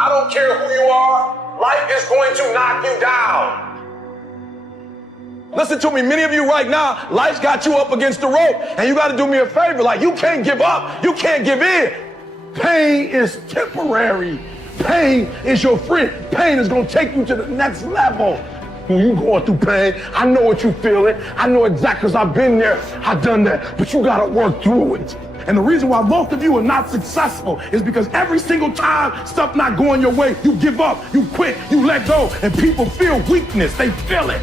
I don't care who you are, life is going to knock you down. Listen to me, many of you right now, life's got you up against the rope, and you got to do me a favor. Like, you can't give up, you can't give in. Pain is temporary. Pain is your friend. Pain is going to take you to the next level. When you going through pain, I know what you feeling. I know exactly, because I've been there, I've done that, but you got to work through it. And the reason why most of you are not successful is because every single time stuff not going your way, you give up, you quit, you let go, and people feel weakness. They feel it.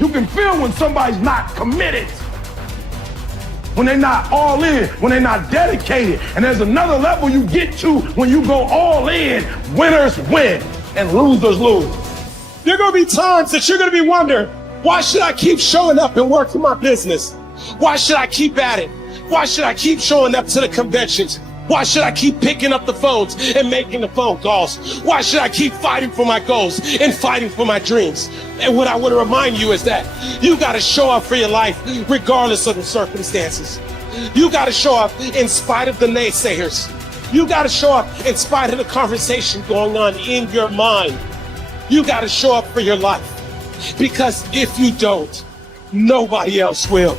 You can feel when somebody's not committed, when they're not all in, when they're not dedicated. And there's another level you get to when you go all in. Winners win and losers lose. There are going to be times that you're going to be wondering, why should I keep showing up and working my business? Why should I keep at it? Why should I keep showing up to the conventions? Why should I keep picking up the phones and making the phone calls? Why should I keep fighting for my goals and fighting for my dreams? And what I want to remind you is that you got to show up for your life regardless of the circumstances. You got to show up in spite of the naysayers. You got to show up in spite of the conversation going on in your mind. You got to show up for your life, because if you don't, nobody else will.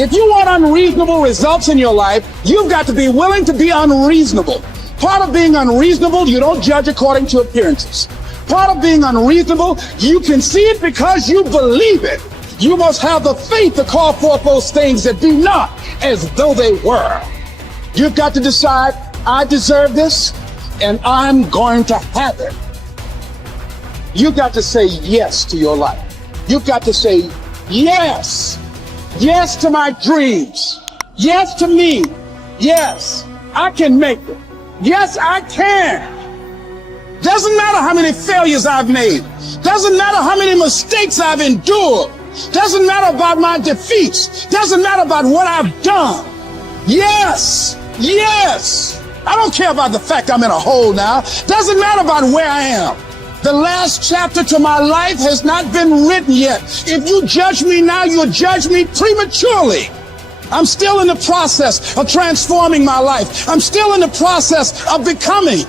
If you want unreasonable results in your life, you've got to be willing to be unreasonable. Part of being unreasonable, you don't judge according to appearances. Part of being unreasonable, you can see it because you believe it. You must have the faith to call forth those things that be not as though they were. You've got to decide, I deserve this, and I'm going to have it. You've got to say yes to your life. You've got to say yes. Yes to my dreams. Yes to me. Yes, I can make it. Yes, I can. Doesn't matter how many failures I've made. Doesn't matter how many mistakes I've endured. Doesn't matter about my defeats. Doesn't matter about what I've done. Yes, yes. I don't care about the fact I'm in a hole now. Doesn't matter about where I am. The last chapter to my life has not been written yet. If you judge me now, you'll judge me prematurely. I'm still in the process of transforming my life. I'm still in the process of becoming.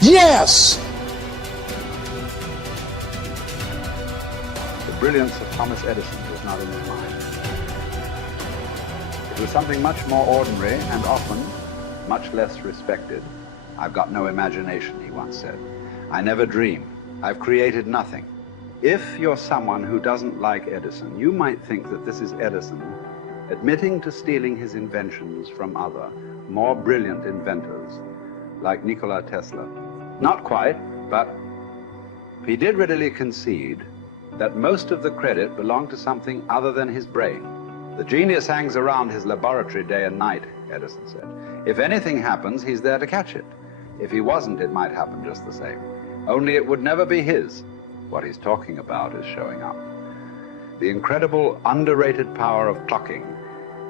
Yes. The brilliance of Thomas Edison was not in his mind. It was something much more ordinary and often much less respected. I've got no imagination, he once said. I never dream. I've created nothing. If you're someone who doesn't like Edison, you might think that this is Edison admitting to stealing his inventions from other, more brilliant inventors, like Nikola Tesla. Not quite, but he did readily concede that most of the credit belonged to something other than his brain. The genius hangs around his laboratory day and night, Edison said. If anything happens, he's there to catch it. If he wasn't, it might happen just the same. Only it would never be his. What he's talking about is showing up. The incredible, underrated power of clocking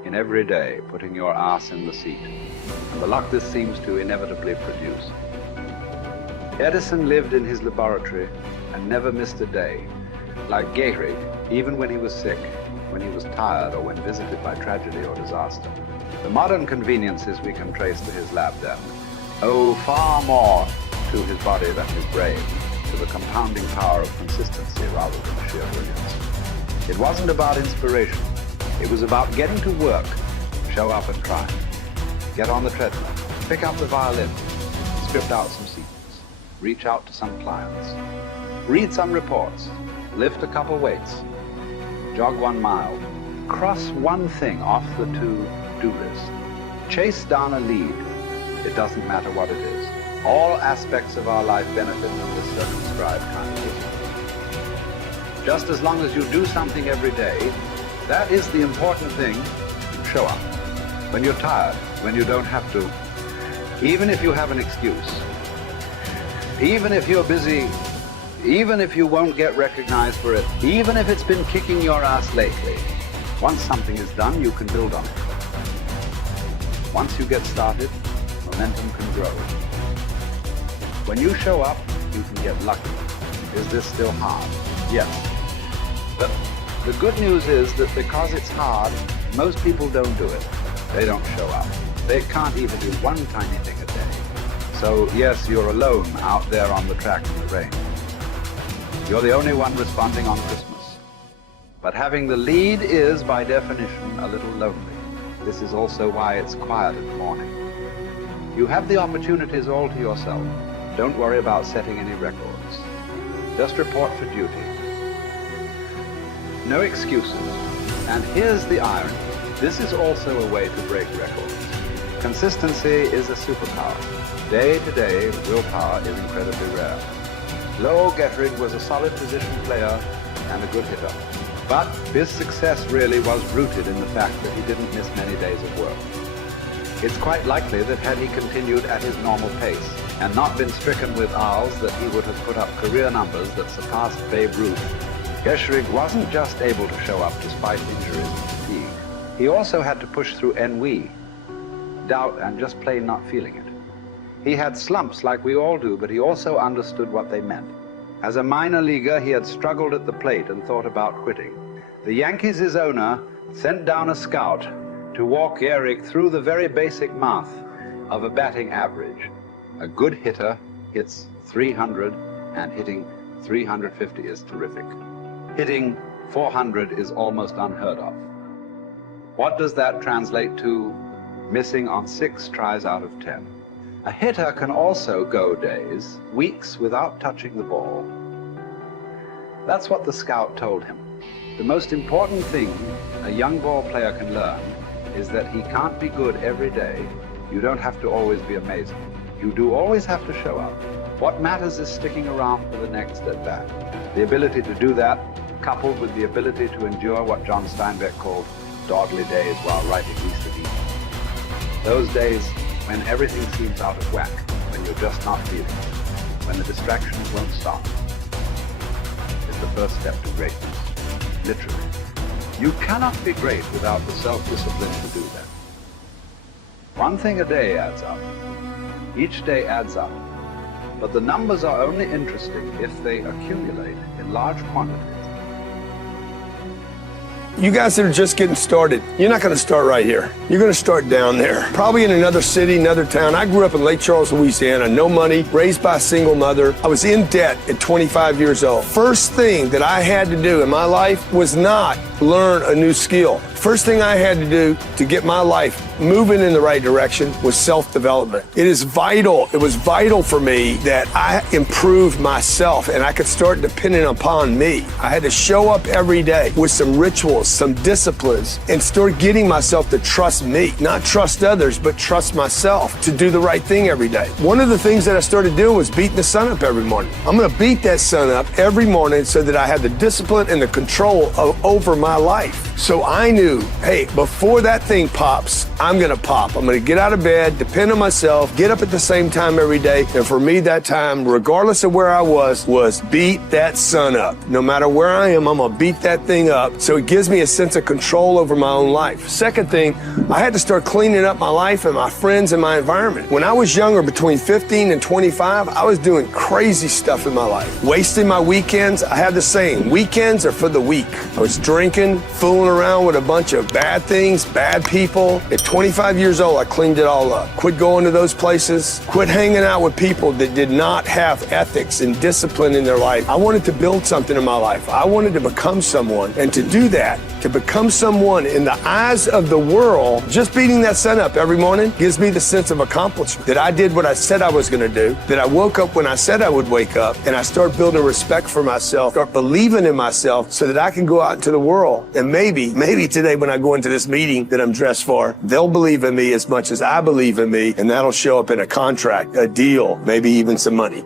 in every day, putting your ass in the seat, and the luck this seems to inevitably produce. Edison lived in his laboratory and never missed a day. Like Gehrig, even when he was sick, when he was tired, or when visited by tragedy or disaster. The modern conveniences we can trace to his lab then owe far more to his body than his brain, to the compounding power of consistency rather than sheer brilliance. It wasn't about inspiration. It was about getting to work, show up and try. Get on the treadmill, pick up the violin, script out some sequence, reach out to some clients, read some reports, lift a couple weights, jog 1 mile, cross one thing off the to-do list, chase down a lead. It doesn't matter what it is. All aspects of our life benefit from this circumscribed kind of discipline. Just as long as you do something every day, that is the important thing. Show up. When you're tired, when you don't have to, even if you have an excuse, even if you're busy, even if you won't get recognized for it, even if it's been kicking your ass lately, once something is done, you can build on it. Once you get started, momentum can grow. When you show up, you can get lucky. Is this still hard? Yes. But the good news is that because it's hard, most people don't do it. They don't show up. They can't even do one tiny thing a day. So yes, you're alone out there on the track in the rain. You're the only one responding on Christmas. But having the lead is, by definition, a little lonely. This is also why it's quiet in the morning. You have the opportunities all to yourself. Don't worry about setting any records. Just report for duty. No excuses. And here's the irony. This is also a way to break records. Consistency is a superpower. Day to day, willpower is incredibly rare. Lowell Gettrig was a solid position player and a good hitter. But his success really was rooted in the fact that he didn't miss many days of work. It's quite likely that had he continued at his normal pace and not been stricken with R's, that he would have put up career numbers that surpassed Babe Ruth. Gettrig wasn't just able to show up despite injuries and fatigue. He also had to push through ennui, doubt, and just plain not feeling it. He had slumps like we all do, but he also understood what they meant. As a minor leaguer, he had struggled at the plate and thought about quitting. The Yankees' owner sent down a scout to walk Gehrig through the very basic math of a batting average. A good hitter hits 300, and hitting 350 is terrific. Hitting 400 is almost unheard of. What does that translate to? Missing on 6 tries out of 10. A hitter can also go days, weeks without touching the ball. That's what the scout told him. The most important thing a young ball player can learn is that he can't be good every day. You don't have to always be amazing. You do always have to show up. What matters is sticking around for the next at-bat. The ability to do that, coupled with the ability to endure what John Steinbeck called dogly days while writing Easter Eve. Those days when everything seems out of whack, when you're just not feeling it, when the distractions won't stop, is the first step to greatness. Literally. You cannot be great without the self-discipline to do that. One thing a day adds up. Each day adds up. But the numbers are only interesting if they accumulate in large quantities. You guys that are just getting started, you're not going to start right here. You're going to start down there, probably in another city, another town. I grew up in Lake Charles, Louisiana, no money, raised by a single mother. I was in debt at 25 years old. First thing that I had to do in my life was not learn a new skill. First thing I had to do to get my life moving in the right direction was self-development. It is vital. It was vital for me that I improved myself and I could start depending upon me. I had to show up every day with some rituals, some disciplines, and start getting myself to trust me, not trust others, but trust myself to do the right thing every day. One of the things that I started doing was beating the sun up every morning. I'm going to beat that sun up every morning so that I have the discipline and the control over my life. So I knew, hey, before that thing pops, I'm going to pop. I'm going to get out of bed, depend on myself, get up at the same time every day. And for me, that time, regardless of where I was beat that sun up. No matter where I am, I'm going to beat that thing up. So it gives me a sense of control over my own life. Second thing, I had to start cleaning up my life and my friends and my environment. When I was younger, between 15 and 25, I was doing crazy stuff in my life. Wasting my weekends. I have the saying, weekends are for the weak. I was drinking, fooling around with a bunch of bad things, bad people. At 25 years old, I cleaned it all up. Quit going to those places. Quit hanging out with people that did not have ethics and discipline in their life. I wanted to build something in my life. I wanted to become someone. And to do that, to become someone in the eyes of the world, just beating that sun up every morning gives me the sense of accomplishment, that I did what I said I was going to do, that I woke up when I said I would wake up, and I start building respect for myself, start believing in myself so that I can go out into the world. And maybe today when I go into this meeting that I'm dressed for, they'll believe in me as much as I believe in me, and that'll show up in a contract, a deal, maybe even some money.